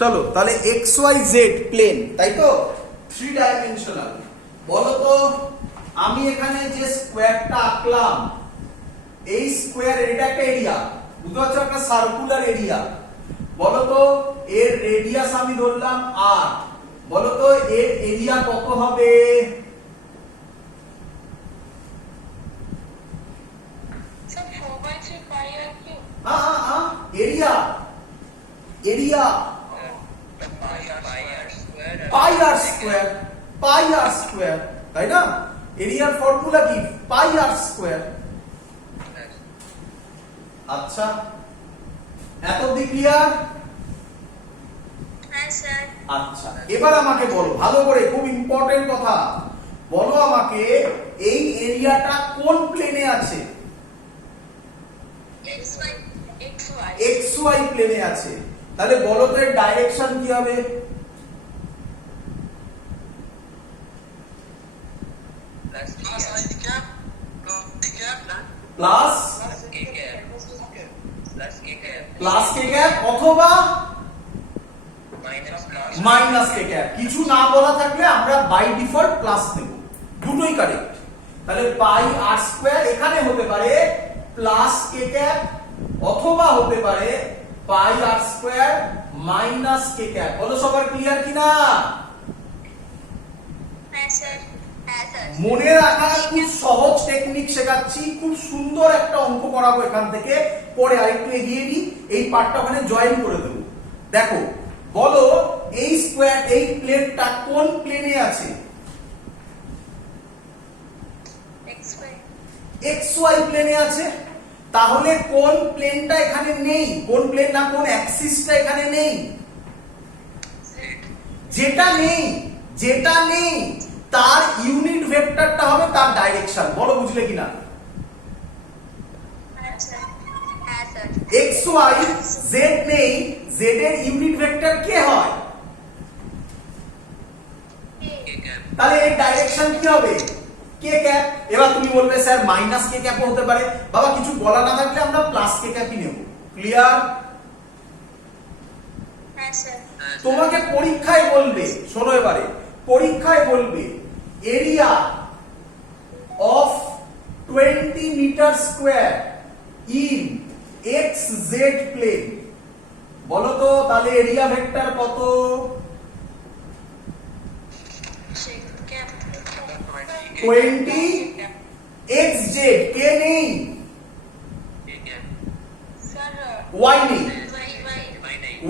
চলো তাহলে x Y Z plane, তাই তো, থ্রি ডাইমেনশনাল। বলো তো আমি এখানে যে স্কোয়ারটা আঁকলাম, এই স্কোয়ার, এটা একটা এরিয়া, বুঝতে পারছো, একটা সার্কুলার এরিয়া। বলো তো এর রেডিয়াস আমি ধরলাম আর, বলো তো এর এরিয়া কত হবে? এরিয়া এরিয়া পাই আর স্কোয়ার, পাই আর স্কোয়ার, তাই না? এরিয়ার ফর্মুলা কি? পাই আর স্কোয়ার। আচ্ছা, এত ক্লিয়ার? আচ্ছা, এবার আমাকে বলো ভালো করে, খুব ইম্পর্টেন্ট কথা, বলো আমাকে এই এরিয়াটা কোন প্লেনে আছে? এক্স ওয়াই প্লেনে আছে। তাহলে বলো তো এর ডাইরেকশন কি হবে? প্লাস কে ক্যাপ অথবা মাইনাস কে ক্যাপ। কিছু না বলা থাকলে আমরা বাই ডিফল্ট প্লাস নেব, দুটোই কারেক্ট। তাহলে পাই আর স্কয়ার এখানে হতে পারে প্লাস কে ক্যাপ অথবা হতে পারে পাই আর স্কয়ার মাইনাস কে ক্যাপ। বলো সবার ক্লিয়ার কিনা? হ্যাঁ স্যার, হ্যাঁ স্যার। মনে রাখা খুব সহজ টেকনিক শেখাচ্ছি, খুব সুন্দর একটা অঙ্ক করাবো এখান থেকে, পরে আরেকটু এগিয়ে নিই, এই পার্টটা ওখানে জয়েন করে দেবো। দেখো বলো এই স্কয়ার, এই প্লেটটা কোন প্লেনে আছে? এক্স ওয়াই প্লেনে আছে। তাহলে কোন প্লেনটা এখানে নেই? কোন প্লেন না, কোন অ্যাক্সিসটা এখানে নেই? যেটা নেই, যেটা নেই তার ইউনিট ভেক্টরটা হবে তার ডাইরেকশন। বলো বুঝলে কিনা? এক্স ওয়াই জেড নেই, জেড এর ইউনিট ভেক্টর কে হয়? তাহলে এর ডাইরেকশন কি হবে? কে ক্যাপ। এবার তুমি বলবে স্যার মাইনাস কে ক্যাপ হতে পারে। বাবা কিছু বলা না থাকলে আমরা প্লাস কে ক্যাপই নেব। ক্লিয়ার? হ্যাঁ স্যার। তোমাকে পরীক্ষায় বলবে, শোনো এবারে, পরীক্ষায় বলবে area of 20 metre square in X Z plane. বলো তো তাহলে এরিয়া ভেক্টর কত? 20 এক্স জেড, কে নেই? ওয়াই নেই,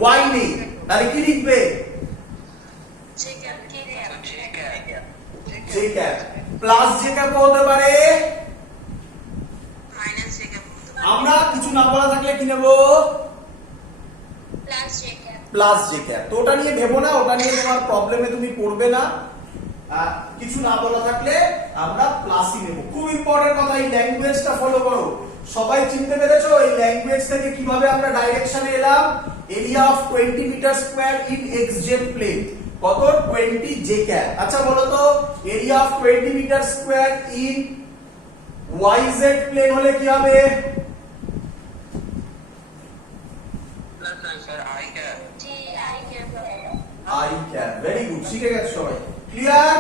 ওয়াই নেই। তাহলে কি লিখবে? J cap. Plus J cap হতে পারে, আমরা কিছু না বলা থাকলে কি নেব? Plus J cap. তো ওটা নিয়ে ভেবো না, ওটা নিয়ে তোমার প্রবলেমে তুমি পড়বে না। কিছু না বলা থাকলে আমরা প্লাসই নেব। খুব ইম্পর্টেন্ট কথা, এই ল্যাঙ্গুয়েজটা ফলো করো। সবাই চিনতে পেরেছো এই ল্যাঙ্গুয়েজ থেকে কিভাবে আমরা ডাইরেকশনে এলাম? Area of 20 metre square in X Z plane কত? 20 জে ক্যাপ। আচ্ছা বলো তো area of 20 metre square in Y Z plane হলে কি হবে? I cap. ভেরি গুড, শিখে গেছো সবাই। ক্লিয়ার?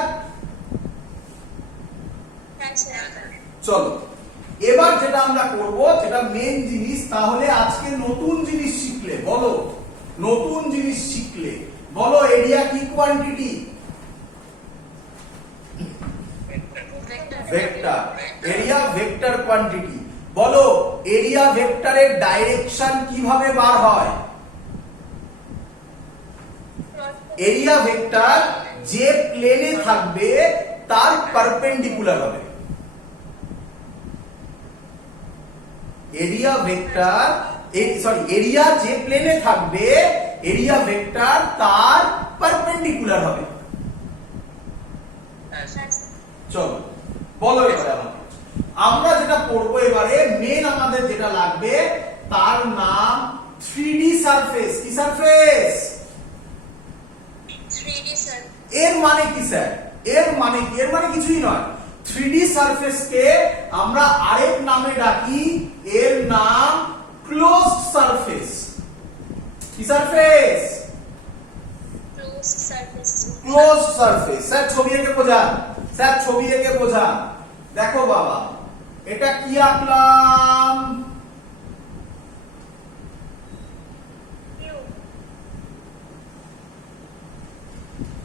চলো এবার যেটা আমরা করব, যেটা মেন জিনিস, তাহলে আজকে নতুন জিনিস শিখলে, বলো নতুন জিনিস শিখলে, বলো এরিয়া কি quantity? Vector. Area vector quantity. বলো এরিয়া ভেক্টরের ডাইরেকশন কিভাবে বার হয়? এরিয়া ভেক্টর যে প্লেনে থাকবে তার পারপেন্ডিকুলার হবে। এরিয়া ভেক্টর, এরিয়া যে প্লেনে থাকবে, এরিয়া ভেক্টর তার পারপেন্ডিকুলার হবে। চলো বলো এবারে আমাকে, আমরা যেটা পড়বো এবারে, মেন আমাদের যেটা লাগবে তার নাম 3D সারফেস। কি সারফেস? 3D sir. এর মানে কি স্যার? এর মানে কি? এর মানে কিছুই নয়। 3D সারফেস কে আমরা আরেক নামে ডাকি, এর নাম ক্লোজড সারফেস। কি সারফেস? Close surface. স্যার ছবি এঁকে বোঝান, স্যার ছবি এঁকে বোঝান। দেখো বাবা, এটা কি আঁকলাম?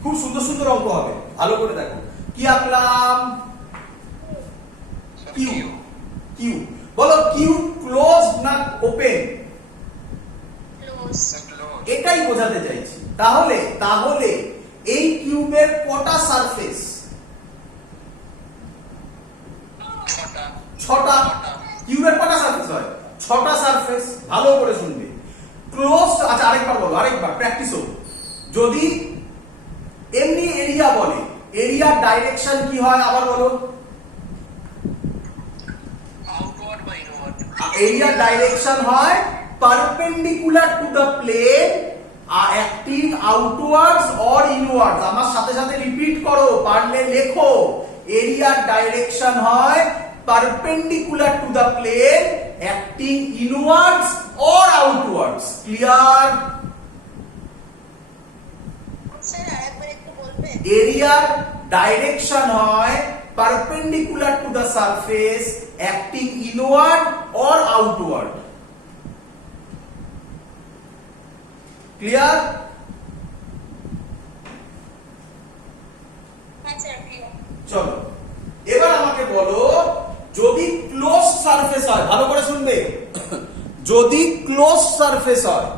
খুব সুন্দর সুন্দর অঙ্ক হবে, ভালো করে দেখো। কি আঁকলাম? কিউ। কিউ বলো, কিউ ক্লোজ না ওপেন? ক্লোজ। এটাই বোঝাতে চাইছি। তাহলে তাহলে এই কিউবের কটা সারফেস? ছটা। কিউবের কটা সারফেস হয়? ছটা সারফেস। ভালো করে শুনবে। ক্লোজ, আচ্ছা আরেকবার বলো, আরেকবার প্র্যাকটিস হোক। যদি এমনি এরিয়া বলে, এরিয়ার ডাইরেকশন কি হয় আবার বলো? এরিয়ার ডাইরেকশন হয় perpendicular to the plane acting outwards or inwards. আমার সাথে সাথে রিপিট করো, পারলে লেখো। এরিয়ার ডাইরেকশন হয় perpendicular to the plane acting inwards or outwards. Clear? Sir আরেকবার একটু বলবেন? এরিয়ার ডাইরেকশন হয় perpendicular to the surface acting inward or outward. Clear? হ্যাঁ স্যার, চলো এবার আমাকে বলো, যদি ক্লোজ সারফেস হয়, ভালো করে শুনবে, যদি ক্লোজ সারফেস হয়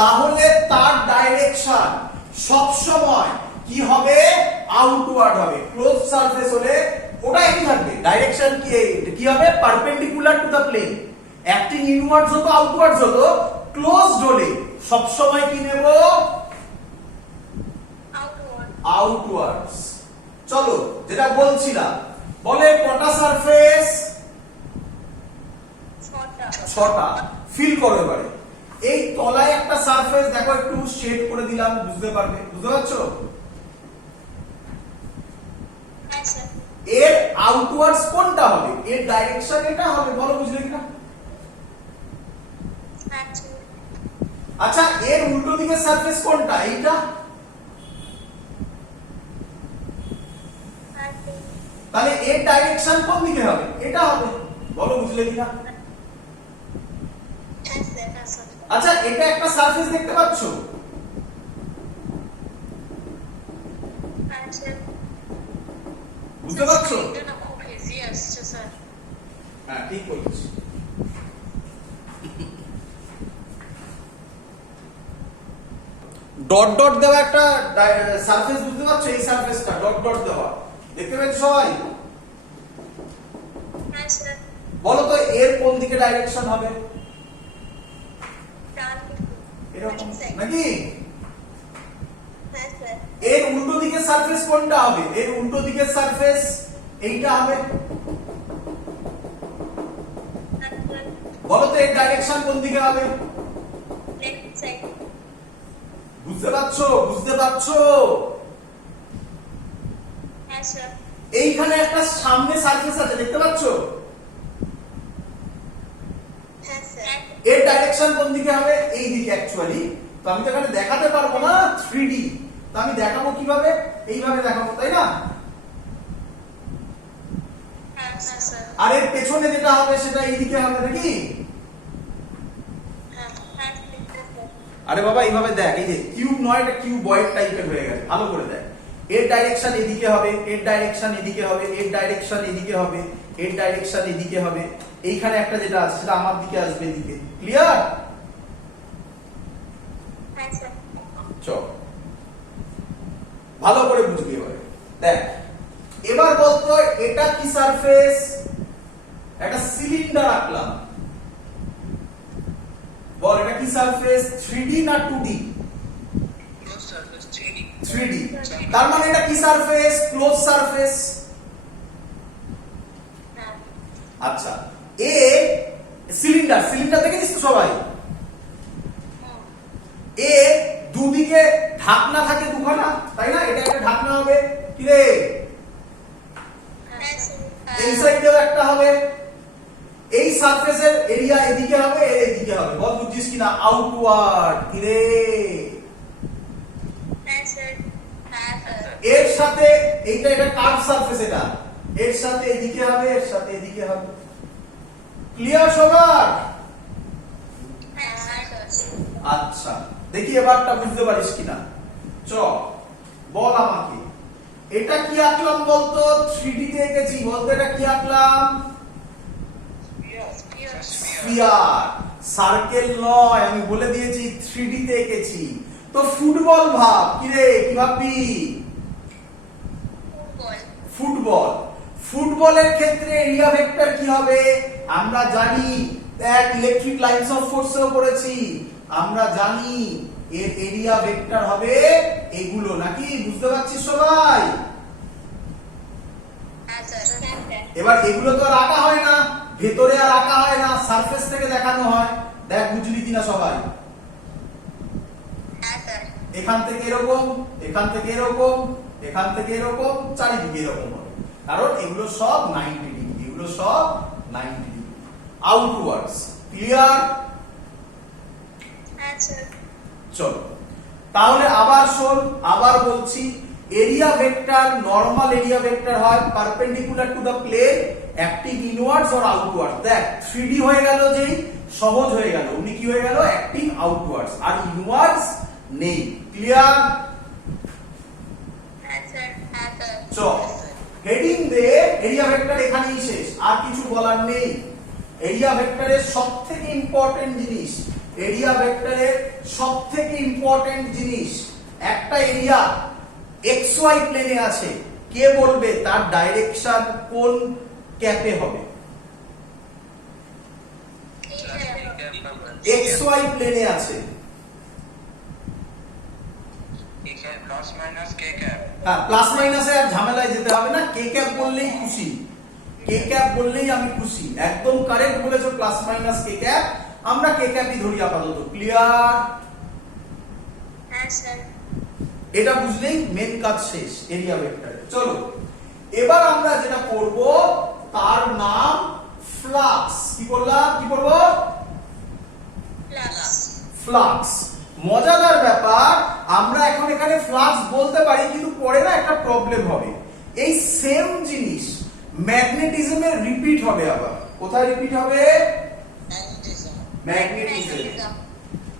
তাহলে তার ডাইরেকশন সব সময় কি হবে? আউটওয়ার্ড হবে। ক্লোজ সারফেস হলে ওটা একই থাকবে, ডাইরেকশন কি হবে? Perpendicular to the plane acting inwards হতো আউটওয়ার্ডস হতো। ক্লোজড হলে সব সময় কি নেব? আউটওয়ার্ড। আউটওয়ার্ডস। চলো যেটা বলছিলাম, বলে কটা সারফেস? ছটা। ছটা। ফিল করো এবারে। এই তলায় একটা সারফেস দেখো, একটু শেড করে দিলাম, বুঝতে পারবে? বুঝতে পারছো? হ্যাঁ স্যার। এর আউটওয়ার্ডস কোনটা হবে? এর ডাইরেকশন এটা হবে, বলো বুঝলে কিনা? হ্যাঁ স্যার। আচ্ছা এর উল্টো দিকের সারফেস কোনটা? এইটা। হ্যাঁ স্যার। তাহলে এর ডাইরেকশন কোন দিকে হবে? এটা হবে, বলো বুঝলে কিনা? হ্যাঁ স্যার, হ্যাঁ স্যার। আচ্ছা এটা একটা সারফেস দেখতে পাচ্ছো? হ্যাঁ স্যার। বুঝতে পারছো? এটা না খুব হেভি আসছে স্যার। হ্যাঁ ঠিক বলেছি। ডট ডট দেওয়া একটা সারফেস বুঝতে পারছো? এই সারফেসটা ডট ডট দেওয়া দেখতে পাচ্ছ সবাই? হ্যাঁ স্যার। বলো তো এর কোন দিকে ডাইরেকশন হবে? ডান দিকে। এরকম Right side। নাকি? হ্যাঁ স্যার। এর উল্টো দিকের সারফেস কোনটা হবে? এর উল্টো দিকের সারফেস এইটা হবে। হ্যাঁ স্যার। বলো তো এর ডাইরেকশন কোন দিকে হবে? Left side. বুঝতে পারছো? বুঝতে পারছো? হ্যাঁ স্যার। এইখানে একটা সামনে সারফেস আছে, দেখতে পাচ্ছো? হ্যাঁ স্যার। এর ডাইরেকশন কোন দিকে হবে? এই দিকে অ্যাকচুয়ালি। তো আমি তো এখানে দেখাতে পারবো না 3D, তো আমি দেখাবো কিভাবে? এইভাবে দেখাবো, তাই না? হ্যাঁ স্যার। আর এর পেছনে যেটা হবে সেটা এই দিকে হবে নাকি? হ্যাঁ হ্যাঁ স্যার। আরে বাবা এইভাবে দেখ, এই যে কিউব নয়, এটা কিউবয়েড টাইপের হয়ে গেছে, ভালো করে দেখ। এর ডাইরেকশন এদিকে হবে, এর ডাইরেকশন এদিকে হবে, এর ডাইরেকশন এদিকে হবে, এর ডাইরেকশন এদিকে হবে। এইখানে একটা যেটা আছে সেটা আমার দিকে আসবে এদিকে। ক্লিয়ার? হ্যাঁ স্যার। চল ভালো করে বুঝবি এবারে। দেখ এবার বলতো এটা কি সারফেস? একটা সিলিন্ডার আঁকলাম, বল এটা কি সারফেস? 3D না 2D? 3D। তার মানে এটা কি সারফেস? Close surface. হ্যাঁ। আচ্ছা এ সিলিন্ডার, সিলিন্ডার দেখেছিস তো সবাই? এ দুদিকে ঢাকনা থাকে দুখানা, তাই না? এটা একটা ঢাকনা হবে, কি রে? হ্যাঁ স্যার। এই সাইডেও একটা হবে। এই সারফেসের এরিয়া এদিকে হবে, এর এদিকে হবে, বল বুঝছিস কিনা? আউটওয়ার্ড। কি রে? হ্যাঁ স্যার। হ্যাঁ স্যার। সাথে এটা কার্ভ সারফেস, এর সাথে এদিকে হবে, এর সাথে এদিকে হবে। ক্লিয়ার সবার? হ্যাঁ স্যার। আচ্ছা, দেখি এবারটা বুঝতে পারিস কিনা। চ বল আমাকে, এটা কি আঁকলাম বলতো? 3D তে এঁকেছি, বলতো এটা কি আঁকলাম? স্ফিয়ার। সার্কেল নয়, আমি বলে দিয়েছি 3D তে এঁকেছি। তো ফুটবল ভাব, কি রে, কি ভাববি? ফুটবল। ফুটবলের ক্ষেত্রে এরিয়া ভেক্টর কি হবে? আমরা জানি, দেখ ইলেকট্রিক লাইনস অফ ফোর্সেও পড়েছি, আমরা জানি এর এরিয়া ভেক্টর হবে এগুলো, নাকি? বুঝতে পারছিস সবাই? হ্যাঁ স্যার। এবার এগুলো তো আর আঁকা হয় না, ভেতরে আর আঁকা হয় না, সারফেস থেকে দেখানো হয়। দেখ বুঝলি কিনা সবাই? হ্যাঁ স্যার। এখান থেকে এরকম, এখান থেকে এরকম, এখান থেকে এরকম, চারিদিকে এরকম হবে, কারণ এগুলো সব 90 ডিগ্রি, এগুলো সব 90 ডিগ্রি আউটওয়ার্ডস। ক্লিয়ার? হ্যাঁ স্যার। চলো তাহলে আবার শোন, আবার বলছি, area vector normal area vector হয় perpendicular to the plane acting inwards or outwards. দেখ 3D হয়ে গেল, যেই সহজ হয়ে গেল, উনি কি হয়ে গেল? অ্যাক্টিং আউটওয়ার্ডস, আর ইনওয়ার্ডস নেই। ক্লিয়ার? হ্যাঁ স্যার। হ্যাঁ স্যার। চ হেডিং দে, এরিয়া ভেক্টর এখানেই শেষ, আর কিছু বলার নেই। এরিয়া ভেক্টরের সবথেকে ইম্পর্টেন্ট জিনিস, এরিয়া ভেক্টরের সবথেকে ইম্পর্টেন্ট জিনিস, একটা এরিয়া XY প্লেনে আছে, কে বলবে তার ডাইরেকশন কোন ক্যাপে হবে? XY প্লেনে আছে, হ্যাঁ প্লাস মাইনাসে আর ঝামেলায় যেতে হবে না, কে ক্যাপ বললেই খুশি, কে ক্যাপ বললেই আমি খুশি। একদম কারেক্ট বলেছো, প্লাস মাইনাস কে ক্যাপ, আমরা কে ক্যাপই ধরি আপাতত। ক্লিয়ার? হ্যাঁ স্যার। এটা বুঝলেই মেন কাজ শেষ এরিয়া ভেক্টরে। চলো এবার আমরা যেটা করব তার নাম ফ্লাক্স। কি বললাম? কি করব? ফ্লাক্স। মজাদার ব্যাপার, আমরা এখন এখানে ফ্লাক্স বলতে পারি, কিন্তু পরে না একটা প্রবলেম হবে। এই সেম জিনিস ম্যাগনেটিজমের রিপিট হবে আবার। কোথায় রিপিট হবে? ম্যাগনেটিজম।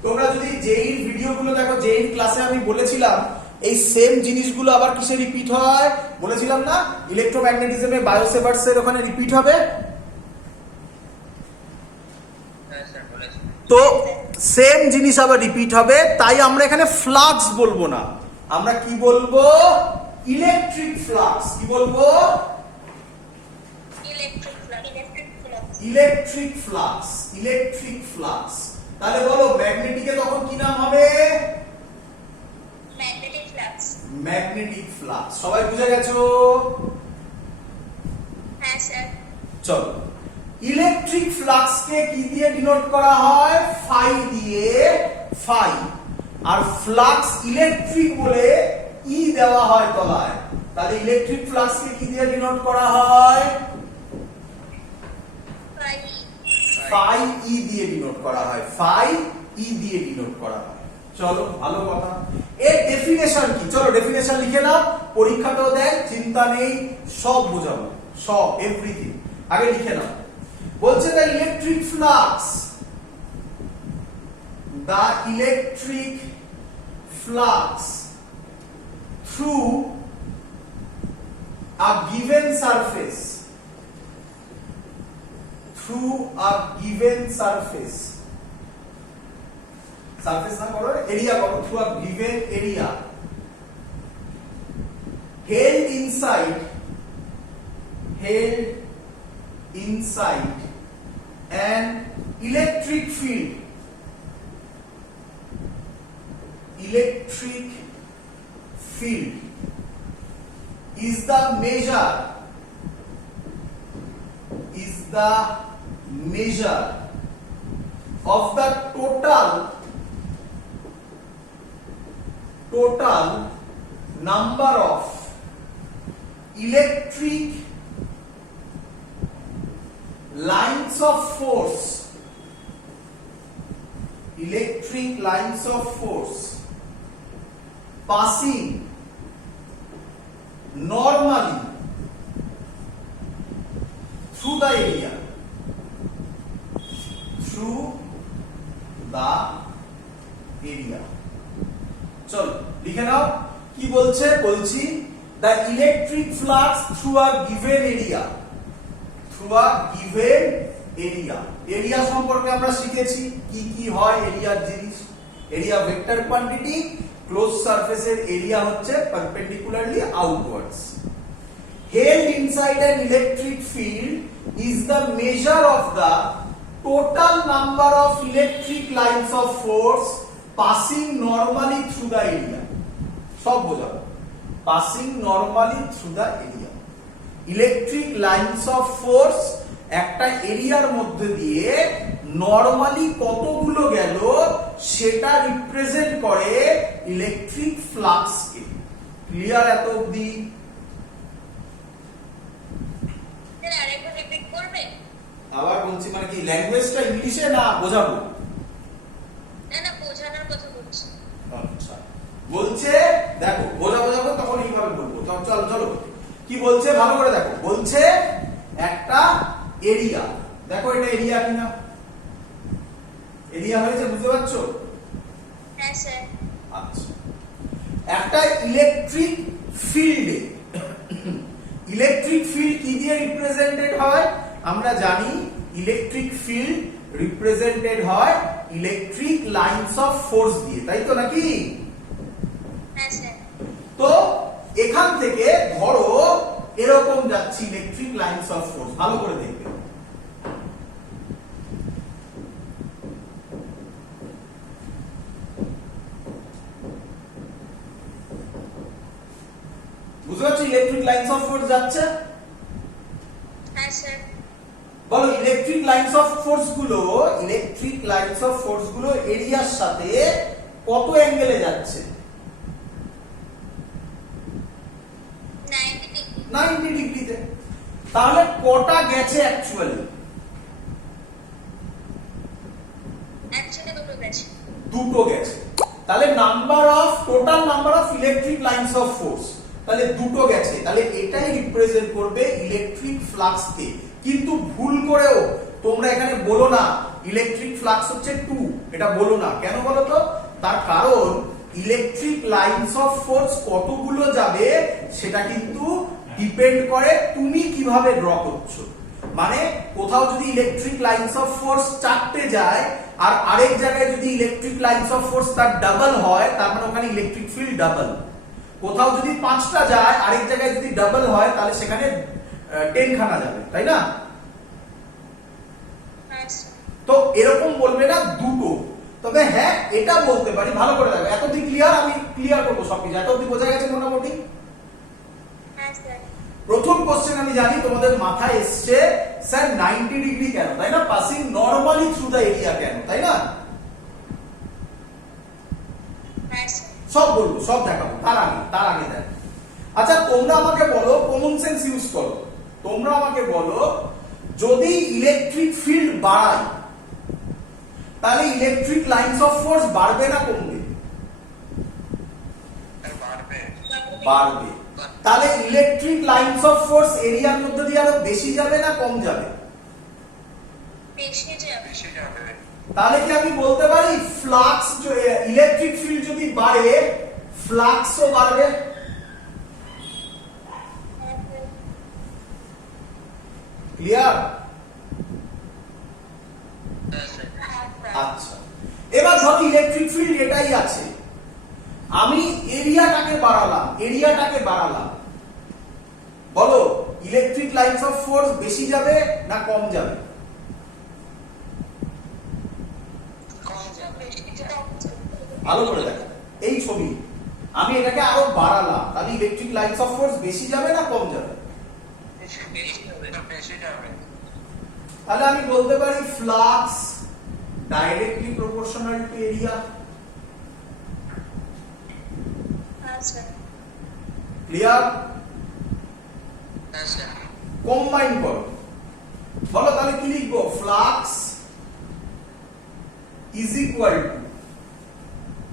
তোমরা যদি জেই ভিডিওগুলো দেখো, জেই ক্লাসে আমি বলেছিলাম এই সেম জিনিসগুলো আবার কিসে রিপিট হয় বলেছিলাম না? ইলেকট্রোম্যাগনেটিজমে বায়োসেভার্স এর ওখানে রিপিট হবে। তো সেম জিনিস আবার রিপিট হবে, তাই আমরা এখানে ফ্লাক্স বলবো না, আমরা কি বলবো? Electric flux. কি বলবো? Electric flux. Electric flux. তাহলে বলো ম্যাগনেটিকে তখন কি নাম হবে? Magnetic flux. Magnetic flux. সবাই বুঝে গেছো? হ্যাঁ স্যার। চলো ইলেকট্রিক ফ্লাক্স কে কি দিয়ে ডিনোট করা হয়? ফাই দিয়ে, ফাই। আর ফ্লাক্স ইলেকট্রিক বলে ই দেওয়া হয় তলায়, তাহলে ইলেকট্রিক ফ্লাক্স কে কি দিয়ে ডিনোট করা হয়? ফাই ই দিয়ে ডিনোট করা হয়, ফাই ই দিয়ে ডিনোট করা হয়। চলো ভালো কথা। এর ডেফিনেশন কি? চলো ডেফিনেশন লিখে নাও, পরীক্ষাতেও দেয়, চিন্তা নেই, সব বোঝাবো, সব এভরিথিং আগে লিখে নাও। বলছে the electric flux, the electric flux through a given surface, through a given surface, surface না করো, area করো, through a given area held inside an electric field, electric field is the measure of the total number of electric lines of force, passing normally through the area, through the area. চলো লিখে নাও কি বলছে, বলছি the electric flux through a given area, through a given area. Area সম্পর্কে আমরা শিখেছি কি কি হয় এরিয়ার জিনিস। এরিয়া ভেক্টর কোয়ান্টিটি, ক্লোজ সারফেসের এরিয়া হচ্ছে perpendicularly outwards. Held inside an electric field is the measure of the total number of electric lines of force passing normally through the area. সব বোঝাবো। passing normally through the area. Electric lines of force একটা এরিয়ার মধ্যে দিয়ে normally কতগুলো গেল সেটা represent করে ইলেকট্রিক ফ্লাক্সকে। ক্লিয়ার এত অবধি? স্যার আরেকবার রিপিট করবেন? আবার বলছি মানে কি ল্যাঙ্গুয়েজটা ইংলিশে না বোঝাবো? না না, বোঝানোর কথা বলছি। আচ্ছা বলছে দেখো বোঝাবো তখন এইভাবে বলবো। চলো চলো কি বলছে ভালো করে দেখো। বলছে একটা এরিয়া, দেখো এটা এরিয়া কিনা, এরিয়া হয়েছে বুঝতে পারছো? হ্যাঁ স্যার। আচ্ছা একটা ইলেকট্রিক ফিল্ডে, ইলেকট্রিক ফিল্ড কি দিয়ে রিপ্রেজেন্টেড হয়? আমরা জানি ইলেকট্রিক ফিল্ড রিপ্রেজেন্টেড হয় ইলেকট্রিক লাইনস অফ ফোর্স দিয়ে, তাই তো নাকি? হ্যাঁ স্যার। তো এখান থেকে ধরো এরকম যাচ্ছে ইলেকট্রিক লাইনস অফ ফোর্স, ভালো করে দেখবে। বুঝতে পারছো ইলেকট্রিক লাইনস অফ ফোর্স যাচ্ছে? হ্যাঁ স্যার। বলো ইলেকট্রিক লাইনস অফ ফোর্স গুলো, ইলেকট্রিক লাইনস অফ ফোর্স গুলো এরিয়ার সাথে কত অ্যাঙ্গেলে যাচ্ছে? 90 ডিগ্রিতে। তাহলে কটা গেছে অ্যাকচুয়ালি? অ্যাকচুয়ালি দুটো গেছে। দুটো গেছে। তাহলে total number of electric lines of force তাহলে দুটো গেছে। তাহলে এটাই রিপ্রেজেন্ট করবে ইলেকট্রিক ফ্লাক্স কে। কিন্তু ভুল করেও তোমরা এখানে বলো না ইলেকট্রিক ফ্লাক্স হচ্ছে 2, এটা বলো না। কেন বলো তো? তার কারণ ইলেকট্রিক লাইনস অফ ফোর্স কতগুলো যাবে সেটা কিন্তু ডিপেন্ড করে তুমি কিভাবে ড্র করছো। মানে কোথাও যদি ইলেকট্রিক লাইনস অফ ফোর্স 4টে যায় আর আরেক জায়গায় যদি ইলেকট্রিক লাইনস অফ ফোর্স তার ডাবল হয়, তার মানে ওখানে ইলেকট্রিক ফিল্ড ডাবল। কোথাও যদি 5টা যায় আরেক জায়গায় যদি ডাবল হয় তাহলে সেখানে 10 খানা যাবে, তাই না? তো এরকম বলবে না দুটো। তবে হ্যাঁ এটা বলতে পারি, ভালো করে দেখো। এতদিন ক্লিয়ার? আমি ক্লিয়ার করবো সবকিছু। এতদিন বোঝা গেছে মোটামুটি? হ্যাঁ স্যার। প্রথম কোশ্চেন আমি জানি তোমাদের মাথায় এসছে স্যার 90 ডিগ্রি কেন, তাই না? Passing normally through the area কেন, তাই না? হ্যাঁ স্যার। সব বলবো, সব দেখাবো। তার আগে দেখ। আচ্ছা তোমরা আমাকে বলো, কমন সেন্স ইউজ করো। তোমরা আমাকে বলো যদি ইলেকট্রিক ফিল্ড বাড়ায় তাহলে ইলেকট্রিক লাইনস অফ ফোর্স বাড়বে না কমবে? বাড়বে। তাহলে ইলেকট্রিক লাইনস অফ ফোর্স এরিয়ার মধ্যে দিয়ে আরো বেশি যাবে না কম যাবে? বেশি যাবে। তাহলে কি আমি বলতে পারি ফ্লাক্স, ইলেকট্রিক ফিল্ড যদি বাড়ে ফ্লাক্সও বাড়বে? ক্লিয়ার? আচ্ছা এবার ধরো ইলেকট্রিক ফিল্ড এটাই আছে, আমি এরিয়াটাকে বাড়ালাম, বলো ইলেকট্রিক লাইনস অফ ফোর্স বেশি যাবে না কম যাবে? ভালো করে দেখো এই ছবি, আমি এটাকে আরো বাড়ালাম, তাহলে ইলেকট্রিক লাইনস অফ ফোর্স বেশি যাবে না কম যাবে? তাহলে আমি বলতে পারি flux directly proportional to area. Clear? Combine করো, বলো তাহলে কি লিখবো? Flux is equal to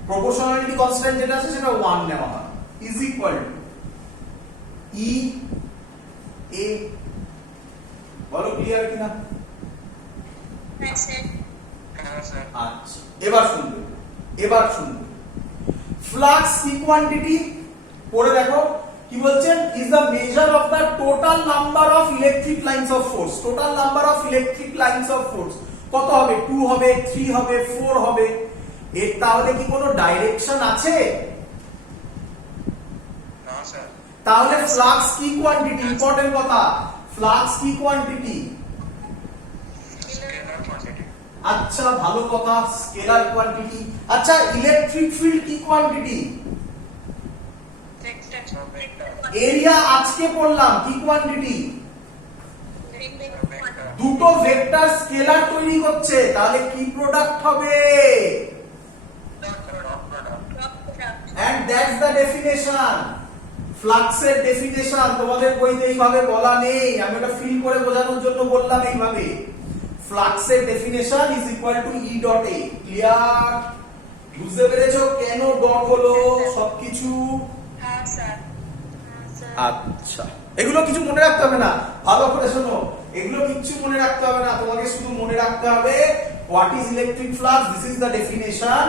proportionality constant যেটা আছে সেটা 1 নেওয়া হয়, is equal to E A বলো ক্লিয়ার কিনা? হ্যাঁ স্যার হ্যাঁ স্যার। আচ্ছা এবার শুনবে ফ্লাক্স কি কোয়ান্টিটি পড়ে দেখো কি বলছেন is the measure of the total number of electric lines of force. Total number of electric lines of force কত হবে? 2 হবে, 3 হবে, 4 হবে। এর তাহলে কি কোনো ডাইরেকশন আছে? না স্যার। তাহলে ফ্লাক্স কি কোয়ান্টিটি? ইম্পর্টেন্ট কথা, ফ্লাক্স কি কোয়ান্টিটি? Scalar quantity. আচ্ছা ভালো কথা, স্কেলার কোয়ান্টিটি। আচ্ছা ইলেকট্রিক ফিল্ড কি কোয়ান্টিটি? ভেক্টর এরিয়া আজকে পড়লাম কি কোয়ান্টিটি? দুটো ভেক্টর স্কেলার তৈরি করছে, তাহলে কি প্রোডাক্ট হবে? And that's the definition. ফ্লাক্সের ডেফিনেশন তোমাদের বইতে এইভাবে বলা নেই, আমি এটা ফিল করে বোঝানোর জন্য বললাম এইভাবে। ফ্লাক্সের definition is equal to E dot A. Clear? বুঝতে পেরেছো কেন ডট হলো সবকিছু? হ্যাঁ স্যার আচ্ছা এগুলো কিছু মনে রাখতে হবে না, ভালো করে শোনো, এগুলো কিচ্ছু মনে রাখতে হবে না, তোমাকে শুধু মনে রাখতে হবে what is electric flux, this is the definition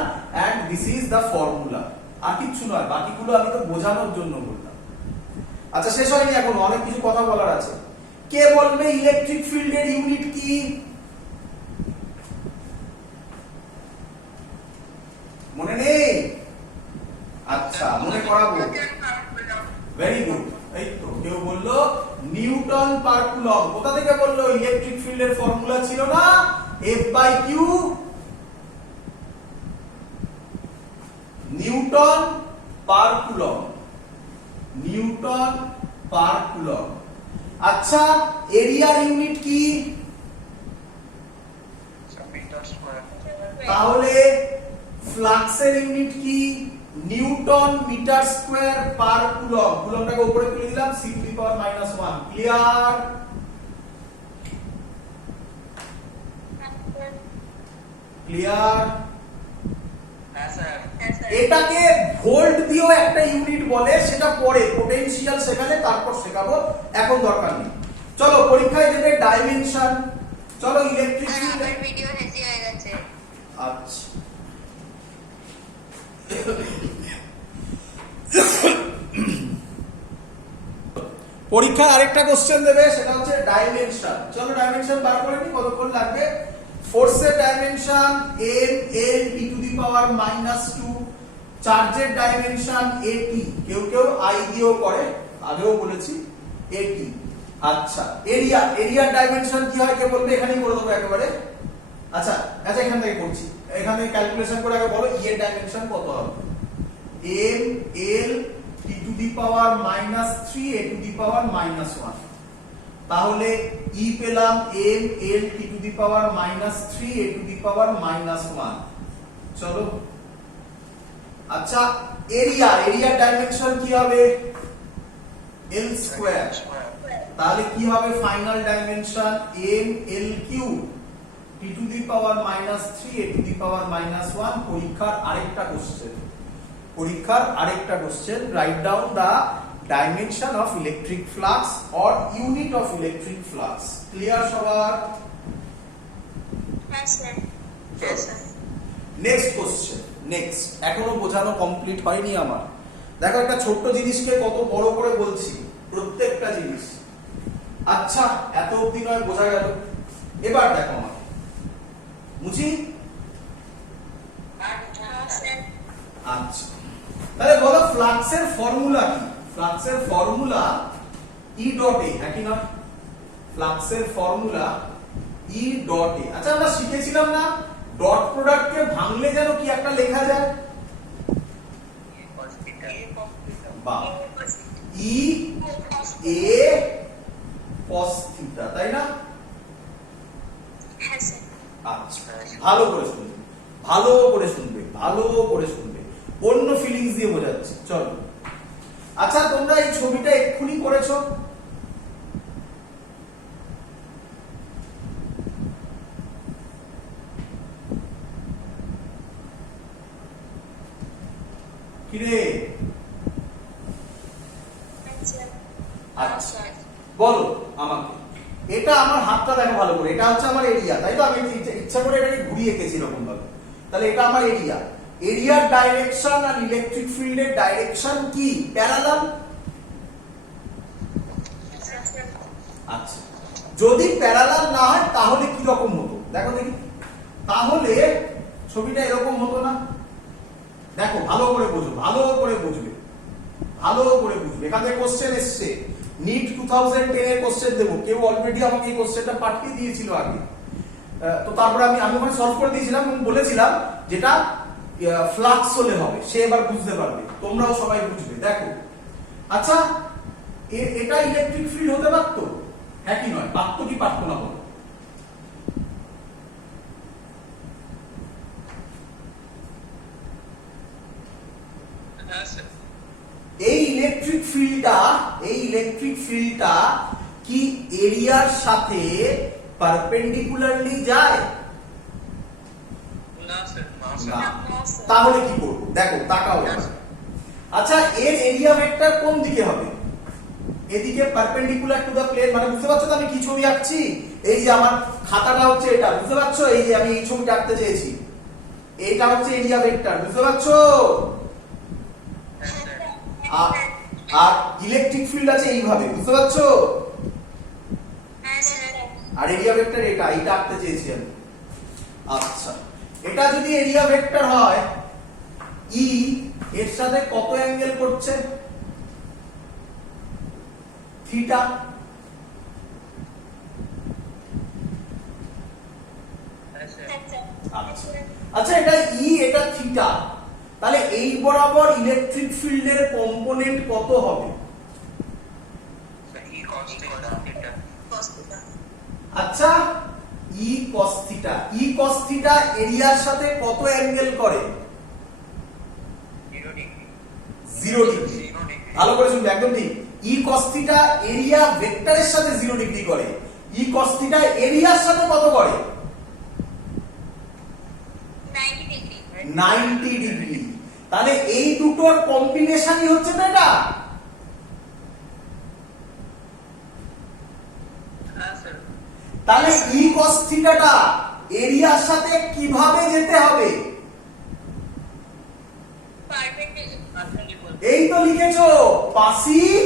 and this is the formula. আর কিচ্ছু নয়, বাকিগুলো আমি তো বোঝানোর জন্য বললাম। আচ্ছা শেষ হয়নি, এখন অনেক কিছু কথা বলার আছে। কে বলবে ইলেকট্রিক ফিল্ডের ইউনিট কি? মনে নেই? আচ্ছা মনে করাবো। Very good. এই তো কেউ বললো নিউটন পার কুলম। কোথা থেকে বললো? ইলেকট্রিক ফিল্ডের ফর্মুলা ছিল না F by Q newton per coulomb. Newton per coulomb. আচ্ছা এরিয়ার ইউনিট কি? Metre square. তাহলে ফ্লাক্সের ইউনিট কি? Newton metre square per coulomb. কুলমটাকে উপরে তুলে দিলাম, c to the power -1। Clear? Clear? হ্যাঁ স্যার। এটাকে ভোল্ট দিয়েও একটা ইউনিট বলে, সেটা পরে পোটেনশিয়াল শেখালে তারপর শেখাবো, এখন দরকার নেই। চলো পরীক্ষায় দেবে ডাইমেনশন। চলো ইলেকট্রিক ফিল্ড। আমার ভিডিও রেডি হয়ে গেছে। আচ্ছা পরীক্ষায় আরেকটা কোশ্চেন দেবে, সেটা হচ্ছে ডাইমেনশন। চলো ডাইমেনশন বার করে নি, কতক্ষণ লাগবে? ফোর্সের dimension m l t to the power -2, চার্জের ডাইমেনশন at, কেউ কেউ i দিয়েও করে, আগেও বলেছি at। আচ্ছা এরিয়ার ডাইমেনশন কি হয় কে বলবে? এখানেই করে দেবো একেবারে। আচ্ছা এখান থেকে করছি, এখান থেকে ক্যালকুলেশন করে আগে বলো ই এর ডাইমেনশন কত হবে? m l t to the power -3 a to the power -1। তাহলে ই পেলাম m l t to the power -3 a to the power -1। চলো আচ্ছা এরিয়ার ডাইমেনশন কি হবে? l square. তাহলে কি হবে final dimension? m l cube t to the power -3 a to the power -1। পরীক্ষার আরেকটা question, write down the dimension of electric flux or unit of electric flux. Clear সবার? হ্যাঁ স্যার হ্যাঁ স্যার নেক্সট কোশ্চেন। নেক্সট এখনো বোঝানো complete হয়নি আমার। দেখো একটা ছোট্ট জিনিসকে কত বড় করে বলছি, প্রত্যেকটা জিনিস। আচ্ছা এত অবধি নয় বোঝা গেল, এবার দেখো আমার মুছি। হ্যাঁ স্যার আচ্ছা তাহলে বলো ফ্লাক্সের ফর্মুলা কি? ফ্লাক্সের ফর্মুলা ই ডট এ, হ্যাঁ কি না? ফ্লাক্সের ফর্মুলা ই ডট এ। আচ্ছা আমরা শিখেছিলাম না ডট প্রোডাক্টকে ভাঙলে যেন কি একটা লেখা যায়? বা ই এ cos থিটা, তাই না? হ্যাঁ স্যার আচ্ছা ভালো করে শুনবে, ভালো করে শুনবে, ভালো করে শুনবে, অন্য ফিলিংস দিয়ে বোঝাচ্ছি। চলো আচ্ছা তোমরা এই ছবিটা এক্ষুনি করেছো, কিরে হ্যাঁ স্যার আচ্ছা স্যার বলো আমাকে, এটা আমার হাতটা দেখো ভালো করে, এটা হচ্ছে আমার এরিয়া, তাই তো? আমি ইচ্ছা করে এটাকে ঘুরিয়ে এঁকেছি এরকম ভাবে। তাহলে এটা আমার এরিয়া, এরিয়ার ডাইরেকশন আর ইলেকট্রিক ফিল্ডের ডাইরেকশন কি? প্যারালাল। আচ্ছা, যদি প্যারালাল না হয় তাহলে কি রকম হতো দেখো দেখি। তাহলে ছবিটা এরকম হতো না? দেখো ভালো করে বুঝো, ভালো করে বুঝবে, ভালো করে বুঝবে। এখান থেকে কোশ্চেন এসছে, নিট 2010 এর কোশ্চেন দেবো। কেউ অলরেডি আমাকে এই কোশ্চেনটা পাঠিয়ে দিয়েছিল আগে, তো তারপরে আমি ওখানে সলভ করে দিয়েছিলাম এবং বলেছিলাম যেটা ফ্লাক্স হলে হবে। সে এবার বুঝতে পারবে, তোমরাও সবাই বুঝবে। দেখো আচ্ছা, এটা ইলেকট্রিক ফিল্ড হতে পারতো? হ্যাঁ কি নয়? পারতো কি পারতো না বলো? হ্যাঁ স্যার। এই ইলেকট্রিক ফিল্ডটা কি এরিয়ার সাথে পারপেন্ডিকুলারলি যায়? না স্যার। না না। স্যার। তাহলে কি করব? দেখো তাকাও এবার। আচ্ছা, এর এরিয়া ভেক্টর কোন দিকে হবে? এদিকে পারপেন্ডিকুলার টু দা প্লেন, মানে বুঝতে পারছো তো আমি কি ছবি আঁকছি? এই যে আমার খাতাটা হচ্ছে এটা, বুঝতে পারছো? এই যে আমি এই ছবিটা আঁকতে চেয়েছি, এইটা হচ্ছে এরিয়া ভেক্টর, বুঝতে পারছো? হ্যাঁ স্যার। আর ইলেকট্রিক ফিল্ড আছে এইভাবে, বুঝতে পারছো? হ্যাঁ স্যার আর এরিয়া ভেক্টর এটা আঁকতে চেয়েছি আমি। আচ্ছা, এটা যদি এরিয়া ভেক্টর হয়, ই এর সাথে কত অ্যাঙ্গেল করছে? থিটা। হ্যাঁ স্যার। আচ্ছা আচ্ছা, এটা ই এটা থিটা, তাহলে এই বরাবর ইলেকট্রিক ফিল্ডের কম্পোনেন্ট কত হবে? স্যার ই cos থিটা। আচ্ছা, ই cos থিটা এরিয়ার সাথে কত অ্যাঙ্গেল করে? 0 ডিগ্রি। 0 ডিগ্রি। 0 ডিগ্রি। ভালো করে শুনবে, একদম ঠিক। ই cos থিটা এরিয়া ভেক্টরের সাথে 0 ডিগ্রি করে। ই cos থিটা এরিয়ার সাথে কত করে? 90 ডিগ্রি 90 ডিগ্রি। তাহলে এই দুটোর কম্বিনেশনই হচ্ছে তো এটা। হ্যাঁ স্যার। তাহলে ই cos থিটাটা এরিয়ার সাথে কিভাবে যেতে হবে? পারপেন্ডিকুলার এই তো লিখেছো, passing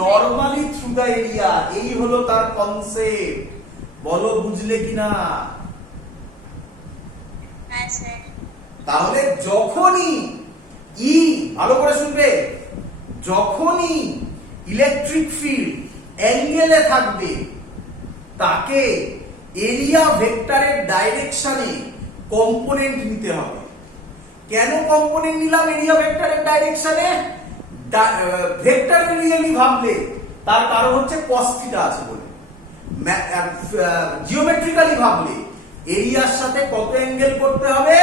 normally through the area. এই হলো তার কনসেপ্ট। বলো বুঝলে কিনা? হ্যাঁ স্যার তাহলে যখনই ই, ভালো করে শুনবে, যখনই ইলেকট্রিক ফিল্ড অ্যাঙ্গেলে থাকবে তাকে এরিয়া ভেক্টরের ডাইরেকশনে কম্পোনেন্ট নিতে হবে। কেন কম্পোনেন্ট নিলাম এরিয়া ভেক্টরের ডাইরেকশনে? ভেক্টরিয়ালি ভাবলে তার কারণ হচ্ছে cos থিটা আছে বলে। জিওমেট্রিক্যালি ভাবলে এরিয়ার সাথে কত অ্যাঙ্গেল করতে হবে?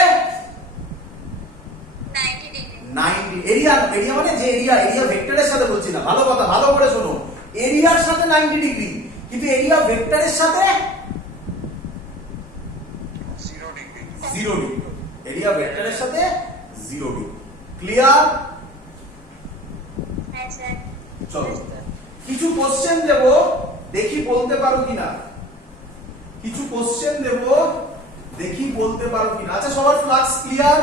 90 ডিগ্রি 90। এরিয়া মানে যে এরিয়া ভেক্টরের সাথে বলছি না, ভালো কথা, ভালো করে শোনো। এরিয়ার সাথে 90 ডিগ্রি, কিন্তু এরিয়া ভেক্টরের সাথে 0 ডিগ্রি। 0 ডিগ্রি। এরিয়া ভেক্টরের সাথে 0 ডিগ্রি। ক্লিয়ার? হ্যাঁ স্যার চলো কিছু কোশ্চেন দেব, দেখি বলতে পারো কিনা। কিছু কোশ্চেন দেব, দেখি বলতে পারো কিনা। আচ্ছা, সবার ফ্লাক্স ক্লিয়ার?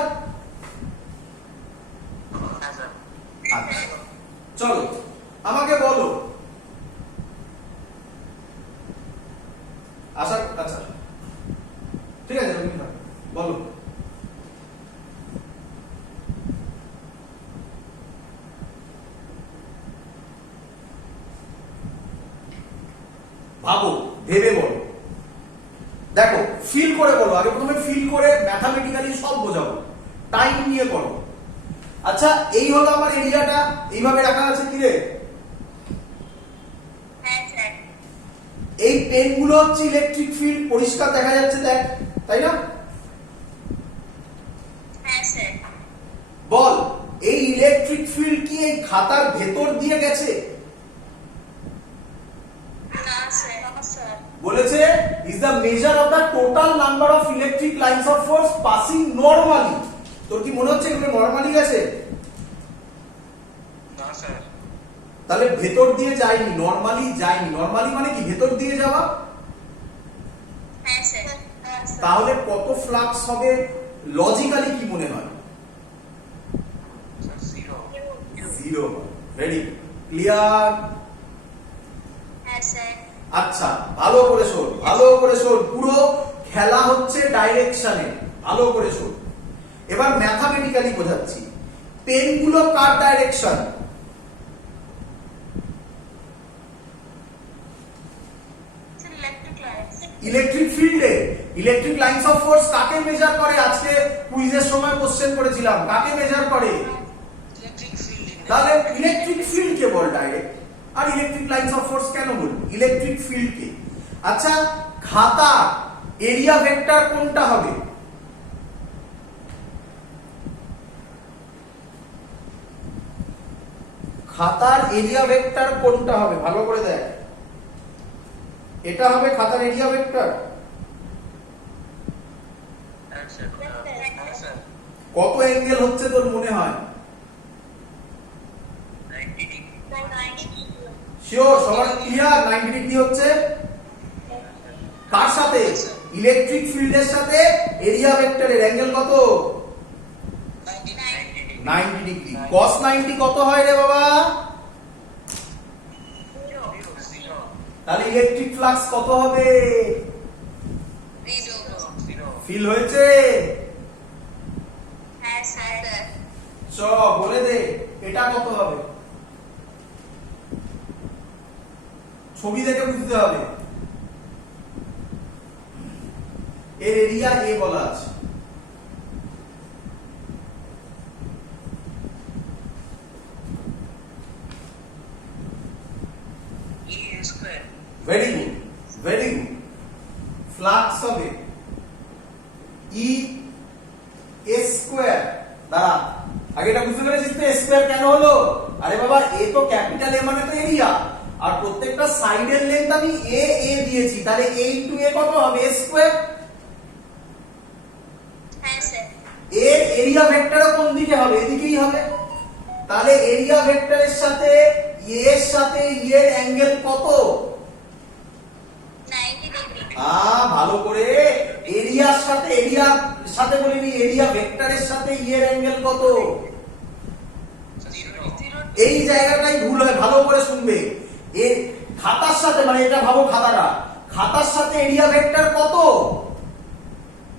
হ্যাঁ স্যার। আচ্ছা চলো আমাকে বলো। আচ্ছা ঠিক আছে, বলো। ভাবো, ভেবে বলো। দেখো, ফিল করে বলো। আগে প্রথমে ফিল করে ম্যাথামেটিক্যালি সব বোঝাবো, টাইম নিয়ে করো। আচ্ছা, এই হলো আমার এরিয়াটা, এইভাবে রাখা আছে কি রে? হ্যাঁ স্যার এই পেনগুলো হচ্ছে ইলেকট্রিক ফিল্ড, পরিষ্কার দেখা যাচ্ছে দেখ, তাই না? হ্যাঁ স্যার বল, এই ইলেকট্রিক ফিল্ড কি এই খাতার ভেতর দিয়ে গেছে? না স্যার স্যার বলেছে is the measure of the total number of electric lines of force passing normally তোর কি মনে হচ্ছে এগুলো নরমালি গেছে? না স্যার। তাহলে ভেতর দিয়ে যায়নি, নরমালি যায়নি। নরমালি মানে কি? ভেতর দিয়ে যাওয়া। হ্যাঁ স্যার। তাহলে কত ফ্লাক্স হবে লজিক্যালি কি মনে হয়? স্যার 0। 0। রেডি? ক্লিয়ার? হ্যাঁ স্যার। আচ্ছা, ভালো করে শোন, ভালো করে শোন। পুরো খেলা হচ্ছে ডাইরেকশনে। ভালো করে শোন। এবার ম্যাথামেটিক্যালি বোঝাচ্ছি। পেনগুলো কার direction? Sir electric lights. Electric ফিল্ডে। ইলেকট্রিক লাইনস অফ ফোর্স কাকে মেজার করে? আজকে কুইজের সময় কোশ্চেন করেছিলাম, কাকে মেজার করে? Electric field. তাহলে ইলেকট্রিক ফিল্ড কে বল ডাইরেক্ট। আর ইলেকট্রিক লাইনস অফ ফোর্স কেন বল? ইলেকট্রিক ফিল্ড কে। আচ্ছা, খাতা এরিয়া ভেক্টর কোনটা হবে? খাতার এরিয়া ভেক্টর কোনটা হবে? ভালো করে দেখ। এটা হবে খাতার এরিয়া ভেক্টর। হ্যাঁ স্যার। হ্যাঁ স্যার। কত অ্যাঙ্গেল হচ্ছে তোর মনে হয়? 90 ডিগ্রি। শিওর? সবার ক্লিয়ার? 90 ডিগ্রি হচ্ছে। কার সাথে? ইলেকট্রিক ফিল্ডের সাথে এরিয়া ভেক্টরের অ্যাঙ্গেল কত? 90 ডিগ্রি। cos 90 কত হয় রে বাবা? তাহলে ইলেকট্রিক ফ্লাক্স কত হবে? 0। ফিল হয়েছে? হ্যাঁ স্যার। চ বলে দে এটা কত হবে? ছবি দেখে বুঝতে হবে। এর এরিয়া এ বলা আছে। E square. Very good, very good. Flux হবে ই এ স্কয়ার। দাঁড়া, আগে এটা বুঝতে পেরেছিস তো? এ স্কয়ার কেন হলো? আরে বাবা, এ তো ক্যাপিটাল এ মানে তো এরিয়া, আর প্রত্যেকটা সাইডের লেন্থ আমি এ এ দিয়েছি। তাহলে এ ইনটু এ কত হবে? এ স্কয়ার। হ্যাঁ স্যার। এর এরিয়া ভেক্টর কোন দিকে হবে? এদিকেই হবে। তাহলে এরিয়া ভেক্টরের সাথে এর সাথে এর অ্যাঙ্গেল কত? 90 ডিগ্রি। ভালো করে। এরিয়ার সাথে বলিনি, এরিয়া ভেক্টরের সাথে এর অ্যাঙ্গেল কত? 0। এই জায়গাটাই ভুল হয়, ভালো করে শুনবে। এর খাতার সাথে, মানে এটা ভাবো খাতাটা, খাতার সাথে এরিয়া ভেক্টর কত?